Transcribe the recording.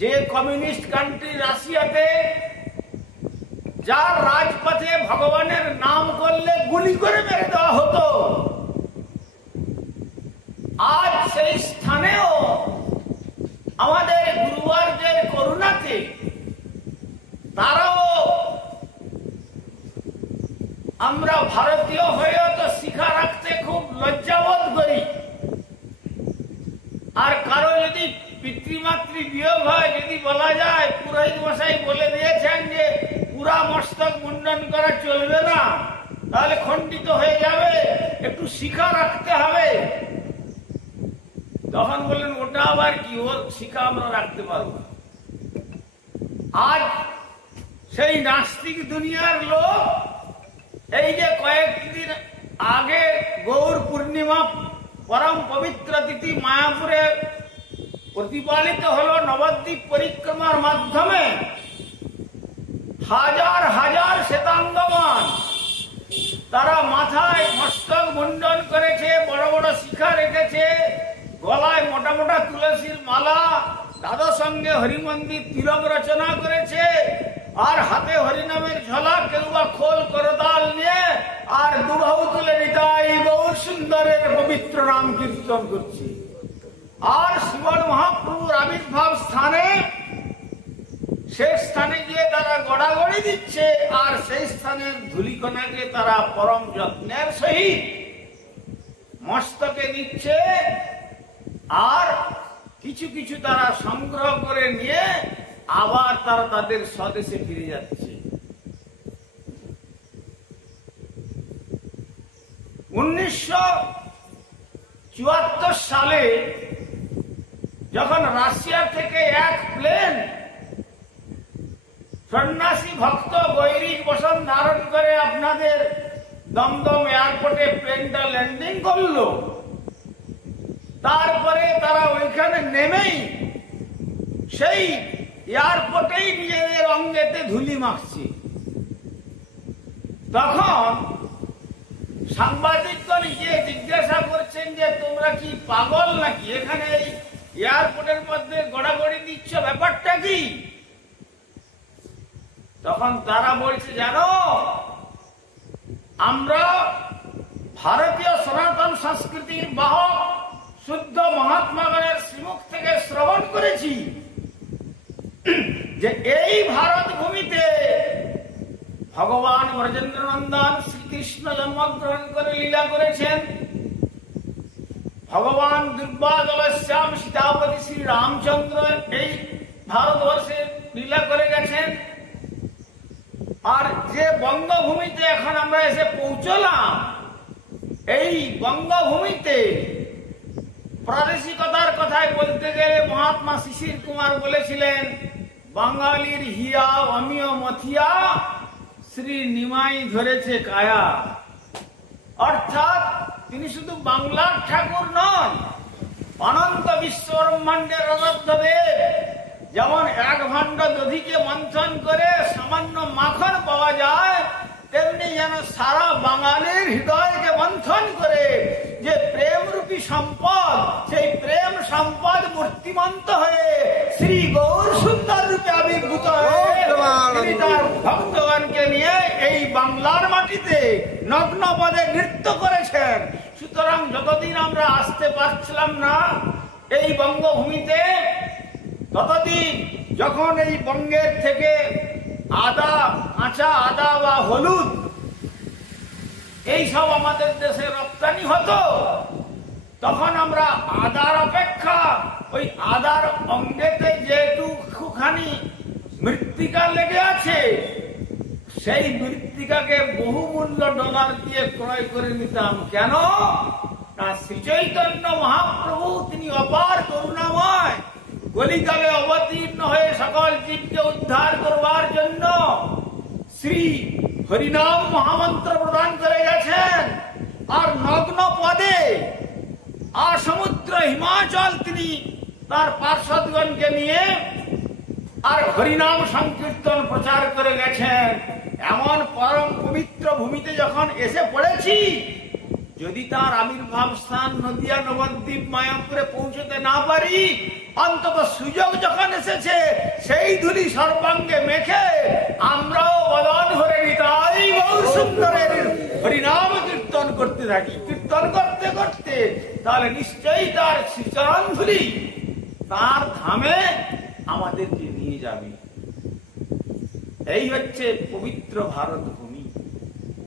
যে communist country রাশিয়াতে যার রাজপথে ভগবানের নাম করলে গুলি করে মেরে দেওয়া হতো, আজ সেই স্থানেও আমাদের গুরুবারদের করুণাতে তারাও আমরা ভারতীয় হয়েও তো শিক্ষা রাখতে খুব লজ্জাবোধ করি। আর কারো যদি পিতৃমাতৃ বিয়োগ হয়, যদি বলা যায়, পুরোহিত মশাই বলে দিয়েছেন যে পুরা মস্তক মুন্ডন করা চলবে না, তাহলে খণ্ডিত হয়ে যাবে, একটু শিক্ষা রাখতে হবে। তখন বললেন ওটা আবার কি, ওর শিক্ষা আমরা রাখতে পারবো। আজ সেই নাস্তিক দুনিয়ার লোক এই যে কয়েকদিন আগে গৌর পূর্ণিমা পরম পবিত্র তিথি মায়াপুরে প্রতিপালিত হলো নবদ্বীপ পরিক্রমার মাধ্যমে, হাজার হাজার শ্বেতাঙ্গমান তারা মাথায় মস্তক মুন্ডন করেছে, বড় বড় শিখা রেখেছে, গলায় মোটা মোটা তুলসীর মালা, তাদের সঙ্গে হরিমন্দির তিলক রচনা করেছে, আর হাতে হরিনামের ঝোলা, কেউ বা খোল করতাল নিয়ে, আর দুবাহু তুলে নিতাই গৌর সুন্দরের পবিত্র নাম কীর্তন করছে। আর শ্রীমন মহাপ্রভুর আবির্ভাব স্থানে, সে স্থানে গিয়ে তারা গড়াগড়ি দিচ্ছে, আর সেই স্থানের ধূলিকণাকে তারা পরম যত্নের সহিত মস্তকে দিচ্ছে, আর কিছু কিছু তারা সংগ্রহ করে নিয়ে আবার তারা তাদের স্বদেশে ফিরে যাচ্ছে। 1974 সালে যখন রাশিয়া থেকে এক প্লেন সন্ন্যাসী ভক্ত গৈরিক বসন ধারণ করে আপনাদের দমদম এয়ারপোর্টে প্লেনটা ল্যান্ডিং করলো, তারপরে তারা ওইখানে নেমেই সেই এয়ারপোর্টেই নিজেদের অঙ্গেতে ধুলি মাখছে। তখন সাংবাদিকগণ গিয়ে জিজ্ঞাসা করছেন যে তোমরা কি পাগল নাকি, এখানে এই এয়ারপোর্টের মধ্যে গড়াগড়ি দিচ্ছ, ব্যাপারটা কি? তখন তারা বলছে, জানো, আমরা ভারতীয় সনাতন সংস্কৃতির বাহক শুদ্ধ মহাত্মাগণের শ্রীমুখ থেকে শ্রবণ করেছি যে এই ভারত ভূমিতে ভগবান ব্রজেন্দ্র নন্দন শ্রীকৃষ্ণ জন্মগ্রহণ করে লীলা করেছেন, ভগবান দুর্বাদলশ্যাম সীতাপতি শ্রী রামচন্দ্র এই ভারতবর্ষে লীলা করে গেছেন। আর যে বঙ্গভূমিতে এখন আমরা এসে পৌঁছলাম, এই বঙ্গভূমিতে প্রাদেশিকতার কথায় বলতে গেলে মহাত্মা শিশির কুমার বলেছিলেন, বাঙালির হিয়া অমিয় মথিয়া শ্রী নিমাই ধরেছে কায়া। অর্থাৎ তিনি শুধু বাংলার ঠাকুর নন, অনন্ত বিশ্ব ব্রহ্মাণ্ডের রজতদেব। যেমন এক ভাণ্ড দধিকে মন্থন করে সামান্য মাখন পাওয়া যায়, তেমনি যেন সারা বাঙালির হৃদয়কে মন্থন করে যে প্রেমরূপী সম্পদ, সেই প্রেম সম্পদ মূর্তিমন্ত হয়ে শ্রী গৌর সুন্দর রূপে আবির্ভূত হয়ে তিনি তার ভক্তগণকে নিয়ে এই বাংলার মাটিতে নগ্ন পদে নৃত্য করেছেন। সুতরাং যতদিন আমরা আসতে পারছিলাম না এই বঙ্গভূমিতে, ততদিন যখন এই বঙ্গের থেকে আদা, কাঁচা আদা বা হলুদ এইসব আমাদের দেশে রপ্তানি হতো, তখন আমরা আদার অপেক্ষা ওই আদার অঙ্গেতে যেটুকুখানি মৃত্তিকা লেগে আছে, সেই মৃত্তিকাকে বহুমূল্য ডলার দিয়ে ক্রয় করে নিতাম। কেন না, শ্রী চৈতন্য মহাপ্রভু তিনি অপার করুণাময়, কলিকালে অবতীর্ণ হয়ে সকল জীবকে উদ্ধার করবার জন্য শ্রী হরিনাম মহামন্ত্র প্রদান করে গেছেন। আর নগ্ন পদে আর সমুদ্র হিমাচল তিনি তার পার্শ্বদগণকে নিয়ে আর হরিনাম সংকীর্তন প্রচার করে গেছেন। এমন পরম পবিত্র ভূমিতে যখন এসে পড়েছি, যদি তার আবির্ভাব স্থান নদিয়া নবদ্বীপ মায়াপুরে পৌঁছতে না পারি, অন্তত সুযোগ যখন এসেছে সেই ধুলি সর্বাঙ্গে মেখে আমরাও বদন ভরে নিতাই গৌর সুন্দরের হরিনাম কীর্তন করতে থাকি। কীর্তন করতে করতে তাহলে নিশ্চয়ই তার শ্রীচরণ ধুলি তার ধামে আমাদেরকে নিয়ে যাবে। এই হচ্ছে পবিত্র ভারত ভূমি।